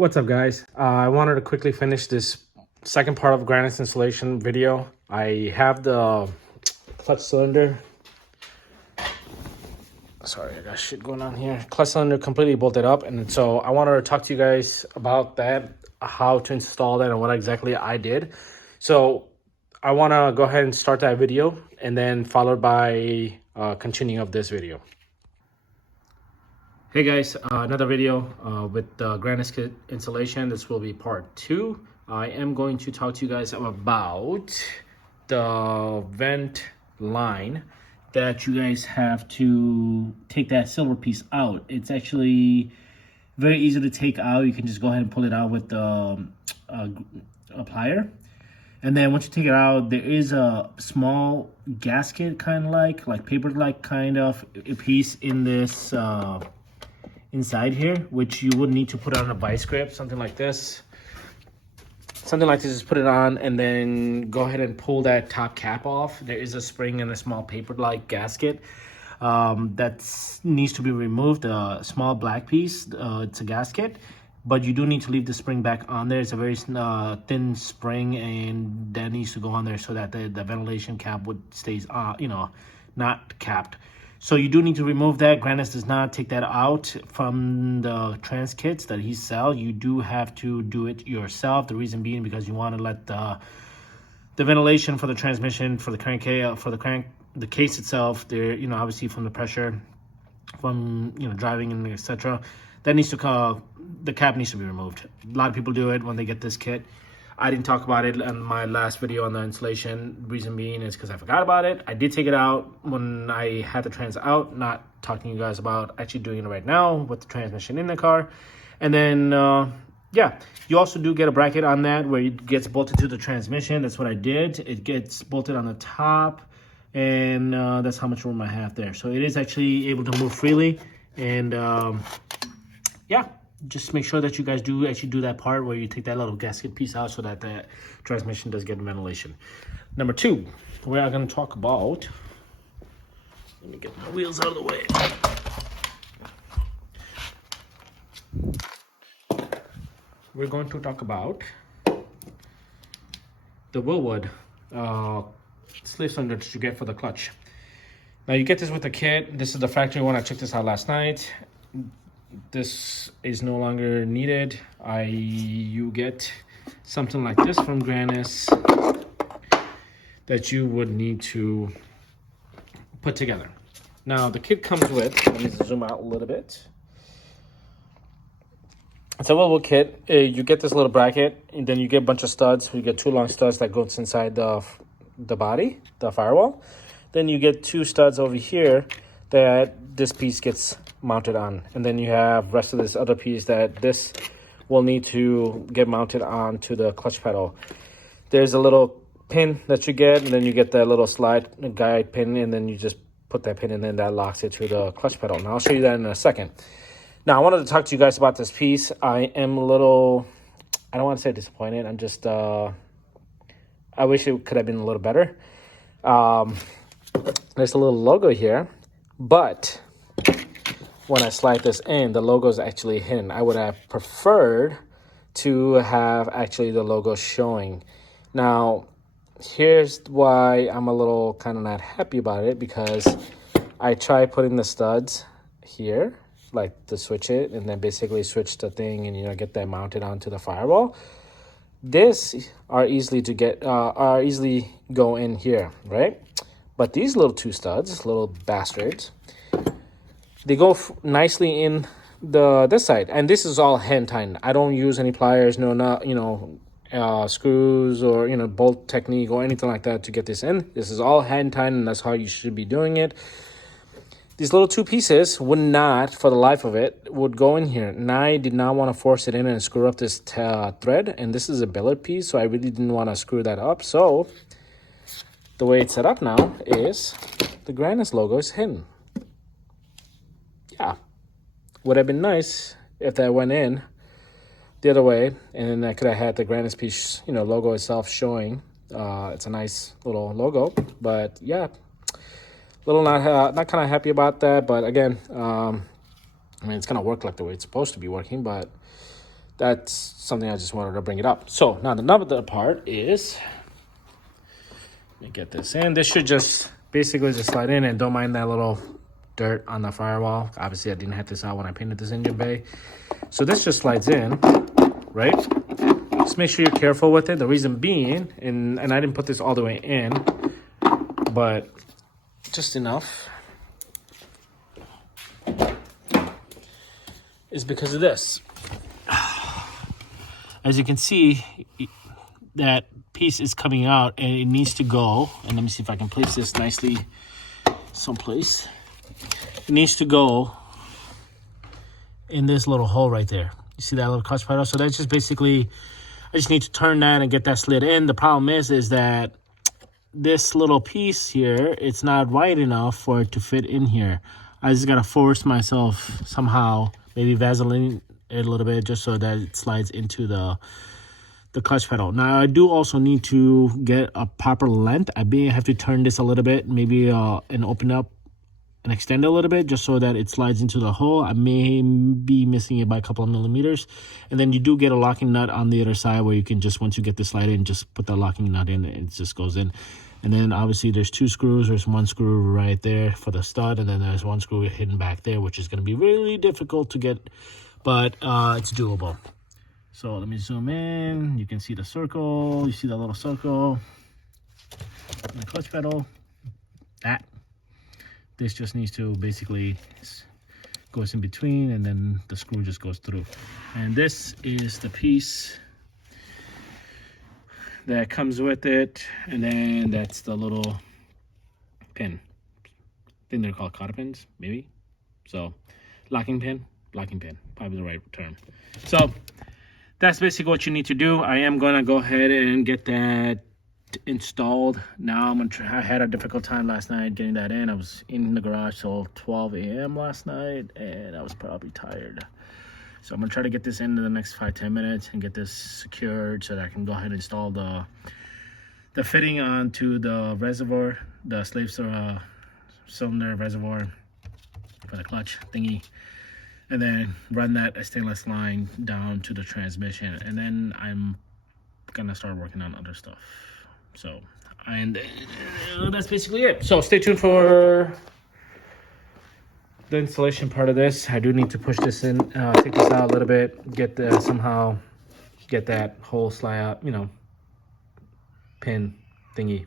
What's up, guys? I wanted to quickly finish this second part of Grannas installation video. I have the clutch cylinder. Sorry, I got shit going on here. Clutch cylinder completely bolted up, and so I wanted to talk to you guys about that, how to install that, and what exactly I did. So I want to go ahead and start that video, and then followed by continuing of this video. Hey guys, another video with the Grannas kit installation. This will be part 2. I am going to talk to you guys about the vent line that you guys have to take that silver piece out. It's actually very easy to take out. You can just go ahead and pull it out with the a plier. And then once you take it out, there is a small gasket, kind of like paper-like kind of a piece in this inside here, which you would need to put on a vice grip, something like this. Something like this, just put it on and then go ahead and pull that top cap off. There is a spring and a small paper-like gasket that needs to be removed, a small black piece. It's a gasket, but you do need to leave the spring back on there. It's a very thin spring, and that needs to go on there so that the ventilation cap stays not capped. So you do need to remove that. Grannas does not take that out from the trans kits that he sells. You do have to do it yourself. The reason being because you want to let the ventilation for the transmission, for the the case itself, there, obviously from the pressure, from driving and etc. That needs to the cap needs to be removed. A lot of people do it when they get this kit. I didn't talk about it in my last video on the installation. Reason being is because I forgot about it. I did take it out when I had the trans out, not talking to you guys about actually doing it right now with the transmission in the car. And then, yeah, you also do get a bracket on that where it gets bolted to the transmission. That's what I did. It gets bolted on the top, and that's how much room I have there. So it is actually able to move freely. And yeah. Just make sure that you guys do actually do that part where you take that little gasket piece out so that the transmission does get ventilation. Number 2, we are going to talk about, let me get my wheels out of the way. We're going to talk about the Willwood slip cylinder that you get for the clutch. Now you get this with the kit. This is the factory one. I checked this out last night. This is no longer needed. You get something like this from Grannas that you would need to put together. Now the kit comes with, let me zoom out a little bit. It's a little kit. You get this little bracket, and then you get a bunch of studs. You get 2 long studs that goes inside the body, the firewall. Then you get 2 studs over here that this piece gets mounted on, and then you have rest of this other piece that this will need to get mounted onto the clutch pedal. There's a little pin that you get, and then you get that little slide guide pin, and then you just put that pin in, and then that locks it to the clutch pedal. Now I'll show you that in a second. Now I wanted to talk to you guys about this piece. I am a little, I don't want to say disappointed, I'm just I wish it could have been a little better. There's a little logo here, but when I slide this in, the logo is actually hidden. I would have preferred to have actually the logo showing. Now, here's why I'm a little kind of not happy about it, because I tried putting the studs here, like to switch it, and then basically switch the thing and get that mounted onto the firewall. This are easily to get, easily go in here, right? But these little 2 studs, little bastards, they go nicely in this side, and this is all hand tightened. I don't use any pliers, screws or bolt technique or anything like that to get this in. This is all hand tightened, and that's how you should be doing it. These little 2 pieces would not, for the life of it, would go in here, and I did not want to force it in and screw up this thread. And this is a billet piece, so I really didn't want to screw that up. So the way it's set up now is the Grannas logo is hidden. Yeah, would have been nice if that went in the other way, and then I could have had the Grannas piece, logo itself showing. It's a nice little logo, but yeah, little not kind of happy about that. But again, I mean, it's gonna work like the way it's supposed to be working, but that's something I just wanted to bring it up. So now the other part is, let me get this in. This should just basically just slide in, and don't mind that little dirt on the firewall. Obviously I didn't have this out when I painted this engine bay. So this just slides in, right? Just make sure you're careful with it. The reason being, and I didn't put this all the way in, but just enough, is because of this. As you can see, that piece is coming out and it needs to go. And let me see if I can place this nicely someplace. It needs to go in this little hole right there. You see that little clutch pedal? So that's just basically, I just need to turn that and get that slid in. The problem is that this little piece here, it's not wide enough for it to fit in here. I just gotta force myself somehow, maybe Vaseline it a little bit just so that it slides into the clutch pedal. Now I do also need to get a proper length. I may have to turn this a little bit, maybe and open up and extend it a little bit just so that it slides into the hole. I may be missing it by a couple of millimeters. And then you do get a locking nut on the other side where you can just, once you get the slide in, just put the locking nut in and it just goes in. And then obviously there's two screws. There's one screw right there for the stud, and then there's one screw hidden back there, which is going to be really difficult to get, but it's doable. So let me zoom in. You can see the circle. You see that little circle. And the clutch pedal. This just needs to basically goes in between, and then the screw just goes through. And this is the piece that comes with it, and then that's the little pin. I think they're called cotter pins, maybe. So locking pin, probably the right term. So that's basically what you need to do. I am gonna go ahead and get that installed. Now I'm gonna try. I had a difficult time last night getting that in. I was in the garage till 12 a.m. last night, and I was probably tired. So I'm gonna try to get this in the next 5-10 minutes and get this secured so that I can go ahead and install the fitting onto the reservoir, the slave cylinder reservoir for the clutch thingy, and then run that stainless line down to the transmission, and then I'm gonna start working on other stuff. So, and that's basically it. So stay tuned for the installation part of this. I do need to push this in, take this out a little bit, get somehow get that whole slide out, pin thingy,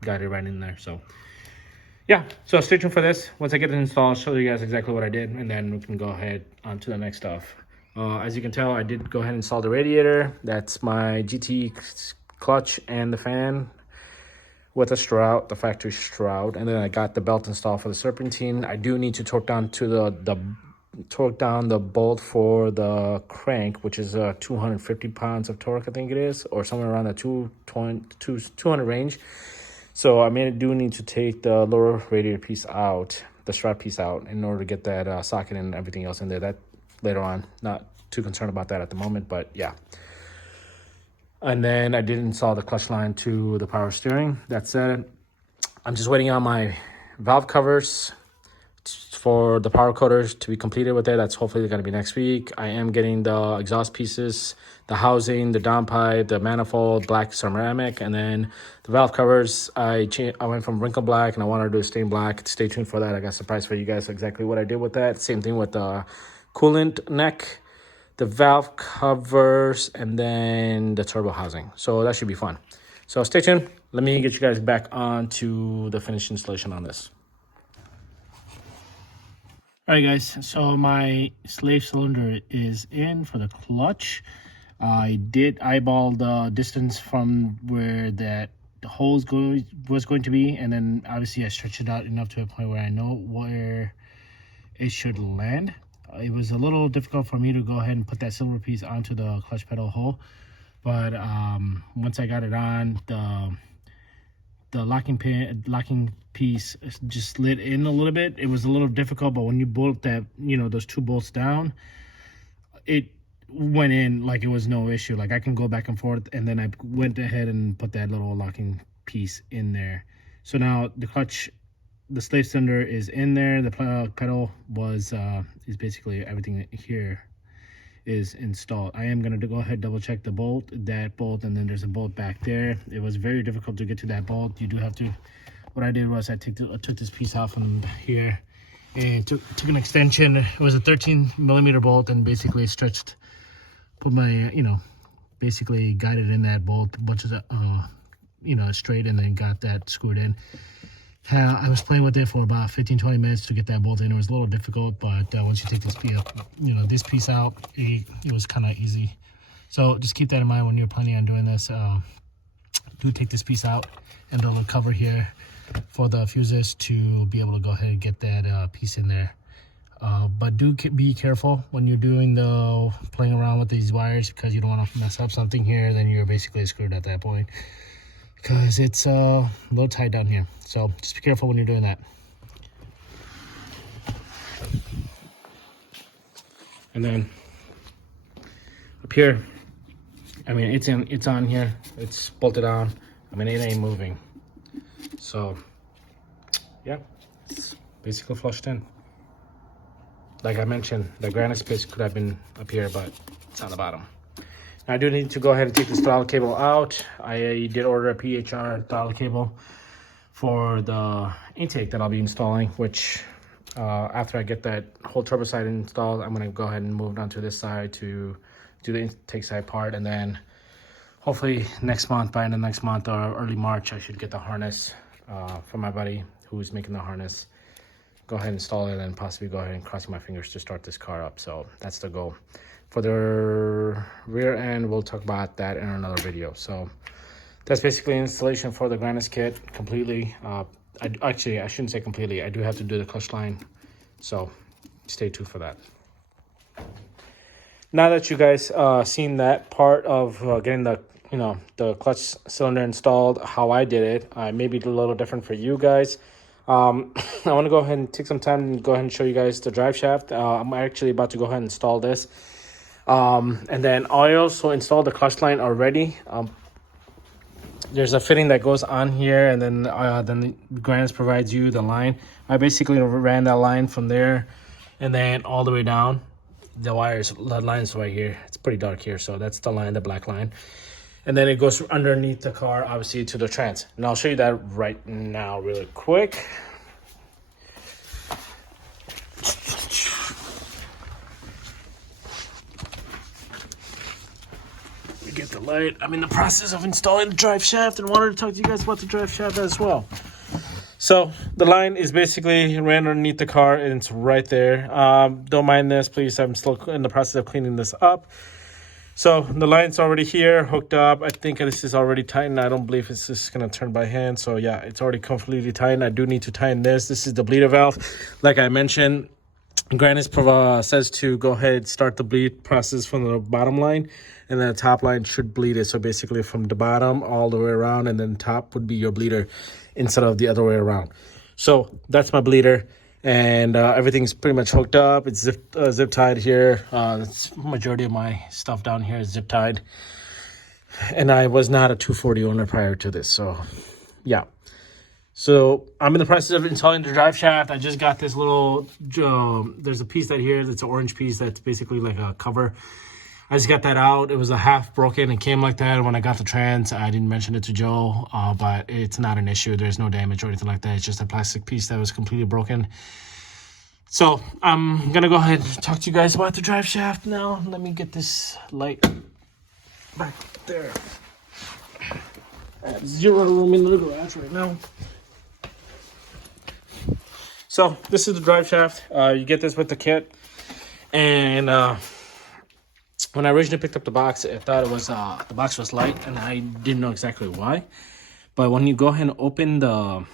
got it right in there. So yeah, so stay tuned for this. Once I get it installed, I'll show you guys exactly what I did, and then we can go ahead on to the next stuff. As you can tell, I did go ahead and install the radiator. That's my GT clutch and the fan with a shroud, the factory shroud, and then I got the belt installed for the serpentine. I do need to torque down to the bolt for the crank, which is 250 pounds of torque, I think it is, or somewhere around the 200 range. So I do need to take the lower radiator piece out, the strap piece out, in order to get that socket and everything else in there. That later on, not too concerned about that at the moment, but yeah. And then I did install the clutch line to the power steering. That's it. I'm just waiting on my valve covers for the power coaters to be completed with it. That's hopefully going to be next week. I am getting the exhaust pieces, the housing, the downpipe, the manifold, black ceramic, and then the valve covers. I went from wrinkle black and I wanted to do stained black. Stay tuned for that. I got a surprise for you guys exactly what I did with that. Same thing with the coolant neck, the valve covers, and then the turbo housing. So that should be fun. So stay tuned. Let me get you guys back on to the finished installation on this. All right, guys, so my slave cylinder is in for the clutch. I did eyeball the distance from where the hole was going to be, and then obviously I stretched it out enough to a point where I know where it should land. It was a little difficult for me to go ahead and put that silver piece onto the clutch pedal hole, but once I got it on, the locking piece just slid in a little bit. It was a little difficult, but when you bolt that, those two bolts down, it went in like it was no issue. Like I can go back and forth, and then I went ahead and put that little locking piece in there. So now the clutch, the slave cylinder is in there. The pedal is basically everything here is installed. I am going to go ahead double check the bolt, that bolt, and then there's a bolt back there. It was very difficult to get to that bolt. You do have to, what I did was I took this piece off from here and took an extension. It was a 13mm bolt, and basically stretched, put my, basically guided in that bolt a bunch of straight, and then got that screwed in. I was playing with it for about 15-20 minutes to get that bolt in. It was a little difficult, but once you take this piece out, it was kind of easy. So just keep that in mind when you're planning on doing this. Do take this piece out and the little cover here for the fuses to be able to go ahead and get that piece in there. But do be careful when you're doing the playing around with these wires, because you don't want to mess up something here. Then you're basically screwed at that point, because it's a little tight down here. So just be careful when you're doing that. And then up here, I mean, it's on here, it's bolted on. I mean, it ain't moving. So yeah, it's basically flushed in. Like I mentioned, the Grannas piece could have been up here, but it's on the bottom. Now, I do need to go ahead and take this throttle cable out. I did order a PHR throttle cable for the intake that I'll be installing, which after I get that whole turbo side installed, I'm gonna go ahead and move on to this side to do the intake side part, and then hopefully next month, by the end of next month or early March, I should get the harness from my buddy who's making the harness. Go ahead and install it, and possibly go ahead and crossing my fingers to start this car up. So that's the goal. For the rear end, we'll talk about that in another video. So that's basically installation for the Grannas kit completely. I shouldn't say completely. I do have to do the clutch line, so stay tuned for that. Now that you guys seen that part of getting the clutch cylinder installed, how I did it, maybe a little different for you guys. I want to go ahead and take some time and go ahead and show you guys the drive shaft. I'm actually about to go ahead and install this. And then I also installed the clutch line already. There's a fitting that goes on here, and then Grannas provides you the line. I basically ran that line from there and then all the way down. The line's right here. It's pretty dark here, so that's the line, the black line. And then it goes underneath the car, obviously, to the trans. And I'll show you that right now really quick. We get the light. I'm in the process of installing the drive shaft and wanted to talk to you guys about the drive shaft as well. So the line is basically ran underneath the car, and it's right there. Don't mind this, please. I'm still in the process of cleaning this up. So the line's already here, hooked up. I think this is already tightened. I don't believe it's just going to turn by hand. So yeah, it's already completely tightened. I do need to tighten this. This is the bleeder valve. Like I mentioned, Grannas says to go ahead, start the bleed process from the bottom line, and then the top line should bleed it. So basically from the bottom all the way around, and then top would be your bleeder instead of the other way around. So that's my bleeder. And everything's pretty much hooked up. It's zip tied here. That's majority of my stuff down here is zip tied. And I was not a 240 owner prior to this, so yeah. So I'm in the process of installing the drive shaft. I just got this little. There's a piece that's an orange piece that's basically like a cover. I just got that out. It was a half broken. It came like that when I got the trans. I didn't mention it to Joe, but it's not an issue. There's no damage or anything like that. It's just a plastic piece that was completely broken. So I'm going to go ahead and talk to you guys about the drive shaft now. Let me get this light back there. I have zero room in the garage right now. So this is the drive shaft. You get this with the kit. And when I originally picked up the box, I thought it was the box was light, and I didn't know exactly why. But when you go ahead and open the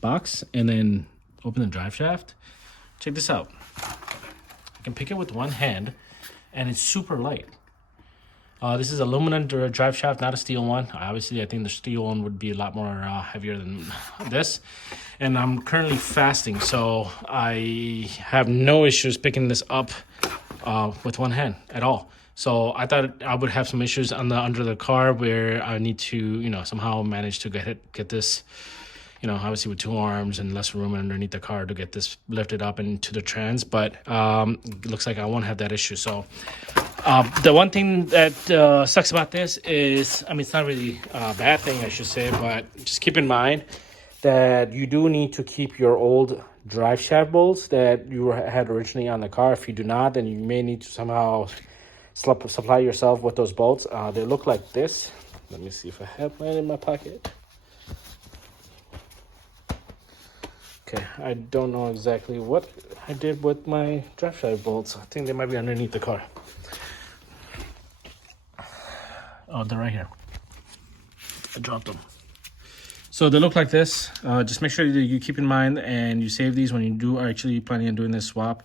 box and then open the drive shaft, check this out. I can pick it with one hand, and it's super light. This is aluminum drive shaft, not a steel one. Obviously, I think the steel one would be a lot more heavier than this. And I'm currently fasting, so I have no issues picking this up with one hand at all. So I thought I would have some issues under the car where I need to, somehow manage to get this, you know, obviously with 2 arms and less room underneath the car to get this lifted up into the trans, but it looks like I won't have that issue. So the one thing that sucks about this is, I mean, it's not really a bad thing, I should say, but just keep in mind that you do need to keep your old drive shaft bolts that you had originally on the car. If you do not, then you may need to somehow supply yourself with those bolts. They look like this. Let me see if I have mine in my pocket. Okay, I don't know exactly what I did with my drive shaft bolts. I think they might be underneath the car. Oh, they're right here. I dropped them. So they look like this. Just make sure that you keep in mind and you save these when you do actually planning on doing this swap.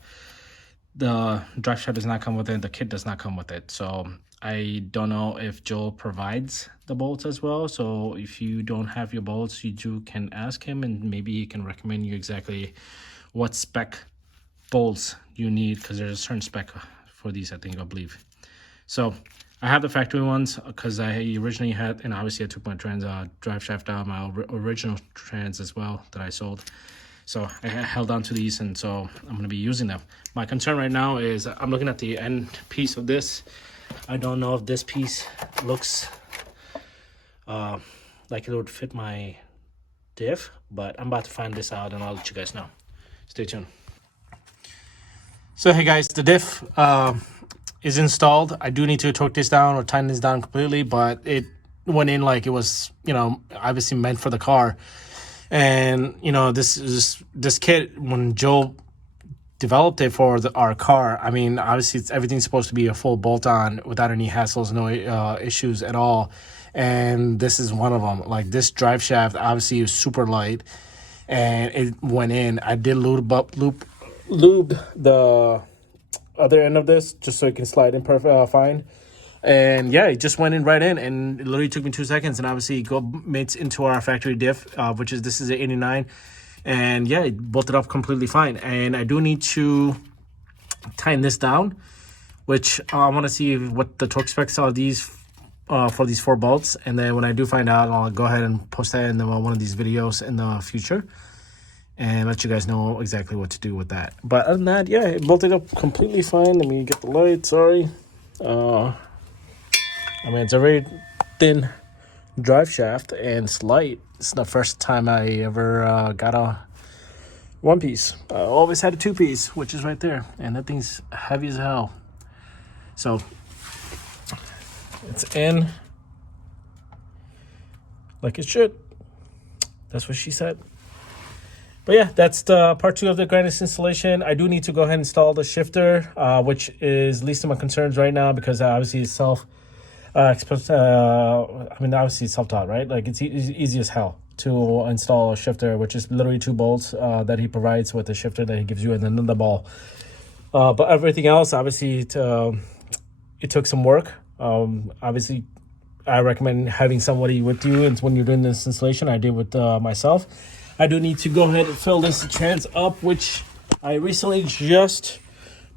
The drive shaft does not come with it. The kit does not come with it. So I don't know if Joel provides the bolts as well. So if you don't have your bolts, you can ask him, and maybe he can recommend you exactly what spec bolts you need, because there's a certain spec for these, I believe. So I have the factory ones because I originally had, and obviously I took my trans drive shaft out, my original trans as well that I sold. So I held on to these, and so I'm going to be using them. My concern right now is I'm looking at the end piece of this. I don't know if this piece looks like it would fit my diff, but I'm about to find this out and I'll let you guys know. Stay tuned. So hey guys, the diff is installed. I do need to torque this down or tighten this down completely, but it went in like it was, you know, obviously meant for the car. And you know, this kit, when Joe developed it for our car, I mean, obviously everything's supposed to be a full bolt-on without any hassles, no issues at all, and this is one of them. Like, this drive shaft obviously is super light and it went in. I did lube the other end of this just so it can slide in perfect fine. And yeah, it just went in right in, and it literally took me 2 seconds. And obviously it mates into our factory diff, which is, this is an 89. And yeah, it bolted up completely fine. And I do need to tighten this down, which I want to see what the torque specs are these for these 4 bolts. And then when I do find out, I'll go ahead and post that in one of these videos in the future and let you guys know exactly what to do with that. But other than that, yeah, it bolted up completely fine. Let me get the light, sorry. I mean, it's a very thin drive shaft and it's light. It's the first time I ever got a 1-piece. I always had a 2-piece, which is right there, and that thing's heavy as hell. So it's in like it should. That's what she said. But yeah, that's the part 2 of the Grannas installation. I do need to go ahead and install the shifter, which is least of my concerns right now, because obviously it's obviously it's self-taught, right? Like, it's easy as hell to install a shifter, which is literally 2 bolts that he provides with the shifter that he gives you, and then the ball. But everything else, obviously, it took some work. Obviously, I recommend having somebody with you, and when you're doing this installation, I did with myself. I do need to go ahead and fill this trans up, which I recently just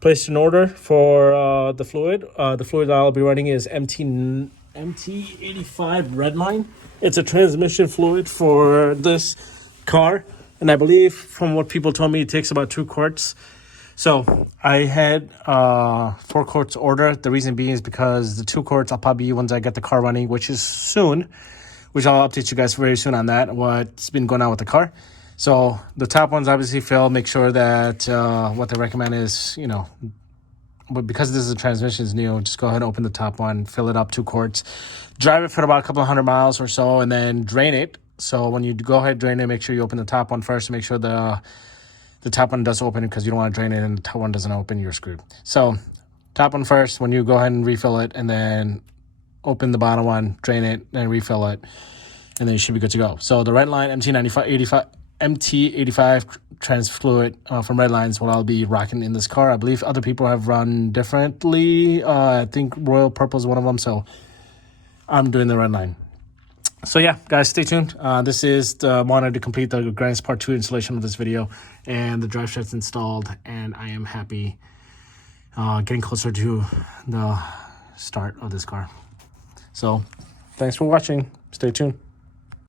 placed an order for the fluid. The fluid I'll be running is MT85 Redline. It's a transmission fluid for this car, and I believe from what people told me, it takes about 2 quarts. So I had 4 quarts ordered. The reason being is because the 2 quarts I'll probably use once I get the car running, which is soon, which I'll update you guys very soon on that, what's been going on with the car. So the top ones obviously fill. Make sure that what they recommend is, you know, but because this is a transmission is new, just go ahead and open the top one, fill it up 2 quarts, drive it for about a couple of 100 miles or so, and then drain it. So when you go ahead and drain it, make sure you open the top one first to make sure the top one does open, because you don't want to drain it and the top one doesn't open, you're screwed. So top one first, when you go ahead and refill it, and then open the bottom one, drain it, and refill it, and then you should be good to go. So the Redline MT85 trans fluid from Redline is what I'll be rocking in this car. I believe other people have run differently. I think Royal Purple is one of them, so I'm doing the Redline. So yeah, guys, stay tuned. This is the wanted to complete the Grannas part 2 installation of this video, and the drive shaft's installed, and I am happy getting closer to the start of this car. So thanks for watching. Stay tuned.